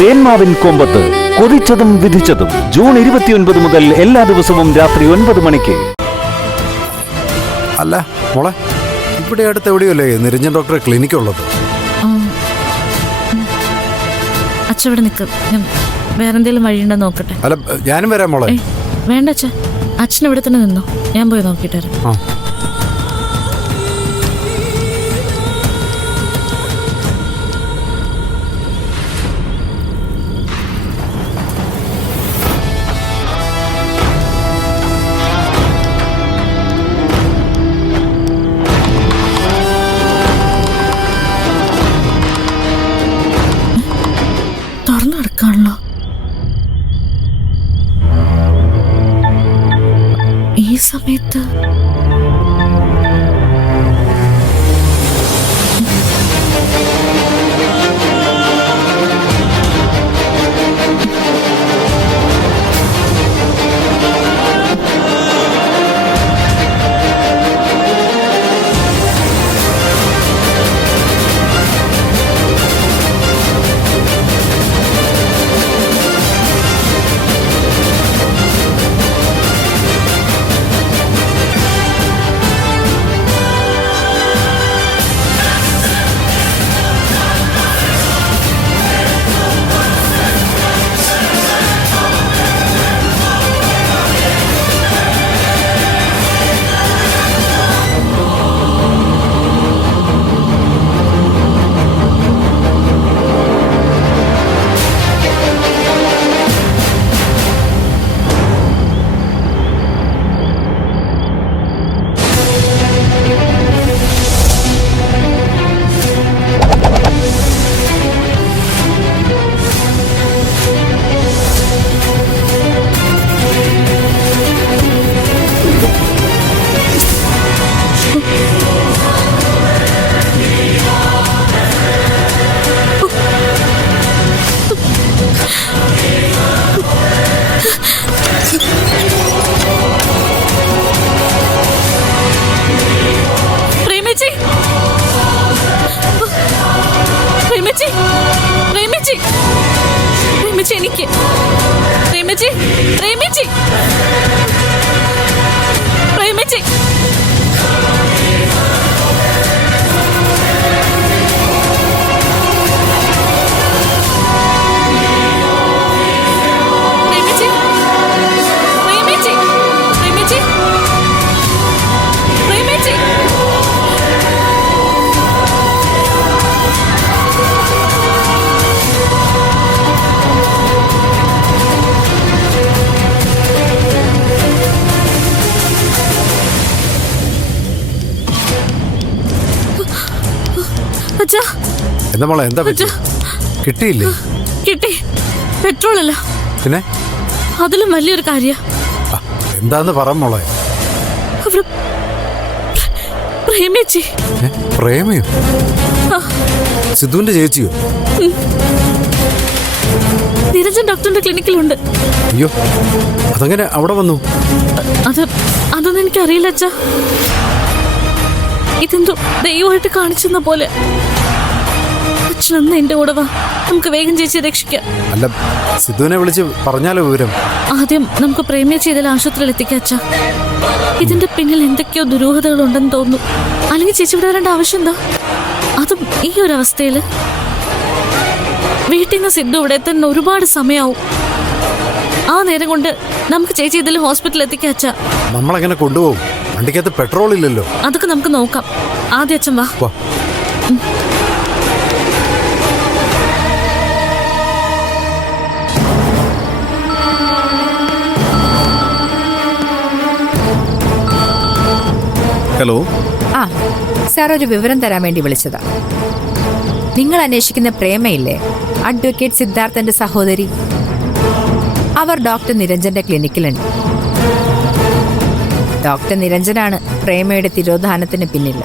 തേന്മാവിൻ കൊമ്പത്ത് കൊതിച്ചതും വിധിച്ചതും June 29 മുതൽ എല്ലാ ദിവസവും രാത്രി 9 മണിക്ക്. അല്ല മോളെ, ഇവിടെ അടുത്ത് എവിടെയല്ലേ നിരഞ്ജൻ ഡോക്ടറെ ക്ലിനിക്ക് ഉള്ളത്? അച്ഛ ഇവിടെ നിൽക്കും, ഞാൻ വേറെന്തെങ്കിലും വഴിയുണ്ടോ നോക്കട്ടെ. അല്ല, ഞാനും വരാം മോളെ. വേണ്ട അച്ഛ, അച്ഛൻ ഇവിടെ തന്നെ നിന്നോ, ഞാൻ പോയി നോക്കിയിട്ട് വരാം. തുറന്നെടുക്കാണല്ലോ. ഈ സമയത്ത് എനിക്ക് പ്രേമിച്ചി പ്രേമിച്ചി പ്രേമിച്ചി എന്താ മോളെ, എന്താ പറ്റി? കിട്ടിയില്ലേ? കിട്ടി. പെട്രോൾ അല്ല, പിന്നെ അതിലും വലിയൊരു കാര്യ. എന്താന്ന് പറ മോളെ. പ്രേമിച്ചി. പ്രേമിയോ? സിദ്ധുവിന്റെ ചേച്ചിയോ? നിരഞ്ജൻ ഡോക്ടറിന്റെ ക്ലിനിക്കിലുണ്ട്. അയ്യോ, അതങ്ങനെ അവിടെ വന്നു? അതൊന്നും എനിക്കറിയില്ല അച്ഛാ. ഇതെന്തോ ദൈവമായിട്ട് കാണിച്ചെന്ന പോലെ. അച്ഛനൊന്ന് എന്റെ കൂടെ വാ, നമുക്ക് വേഗം ചേച്ചിയെ രക്ഷിക്കാം. അല്ല, സിദ്ധുവിനെ വിളിച്ച് പറഞ്ഞാലോ വിവരം? ആദ്യം നമുക്ക് പ്രേമിയെ ചെയ്താൽ ആശുപത്രിയിൽ എത്തിക്കാം അച്ഛാ. ഇതിന്റെ പിന്നിൽ എന്തൊക്കെയോ ദുരൂഹതകൾ ഉണ്ടെന്ന് തോന്നുന്നു. അല്ലെങ്കിൽ ചേച്ചി ഇവിടെ വരേണ്ട ആവശ്യം എന്താ? അതും ഈ ഒരു അവസ്ഥയില്. വീട്ടിൽ നിന്ന് സിദ്ധു ഇവിടെ എത്താൻ ഒരുപാട് സമയമാവും. ആ നേരം കൊണ്ട് നമുക്ക് ചേച്ചി ഇതിൽ ഹോസ്പിറ്റലിൽ എത്തിക്കാം അച്ഛാ. നമ്മളെങ്ങനെ കൊണ്ടുപോകും? വണ്ടിക്കകത്ത് പെട്രോൾ ഇല്ലല്ലോ. അതൊക്കെ നമുക്ക് നോക്കാം. ആദ്യം അച്ഛൻ വാ. ഹലോ. സാർ, ഒരു വിവരം തരാൻ വേണ്ടി വിളിച്ചതാ. നിങ്ങൾ അന്വേഷിക്കുന്ന പ്രേമയില്ലേ, അഡ്വക്കേറ്റ് സിദ്ധാർത്ഥന്റെ സഹോദരി, അവർ ഡോക്ടർ നിരഞ്ജന്റെ ക്ലിനിക്കിലുണ്ട്. ഡോക്ടർ നിരഞ്ജനാണ് പ്രേമയുടെ തിരോധാനത്തിന് പിന്നിൽ.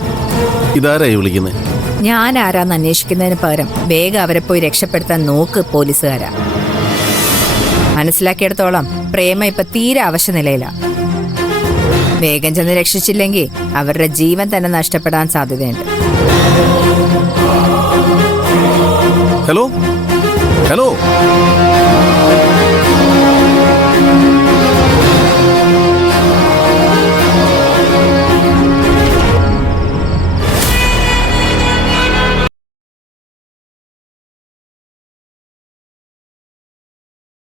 ഇതാരായി വിളിക്കുന്നത്? ഞാൻ ആരാന്ന് അന്വേഷിക്കുന്നതിന് പകരം വേഗം അവരെ പോയി രക്ഷപ്പെടുത്താൻ നോക്ക് പോലീസുകാരാ. മനസ്സിലാക്കിയിടത്തോളം പ്രേമ ഇപ്പൊ തീരെ അവശ നിലയിലാണ്. വേഗം ചെന്ന് രക്ഷിച്ചില്ലെങ്കിൽ അവരുടെ ജീവൻ തന്നെ നഷ്ടപ്പെടാൻ സാധ്യതയുണ്ട്. Hello hello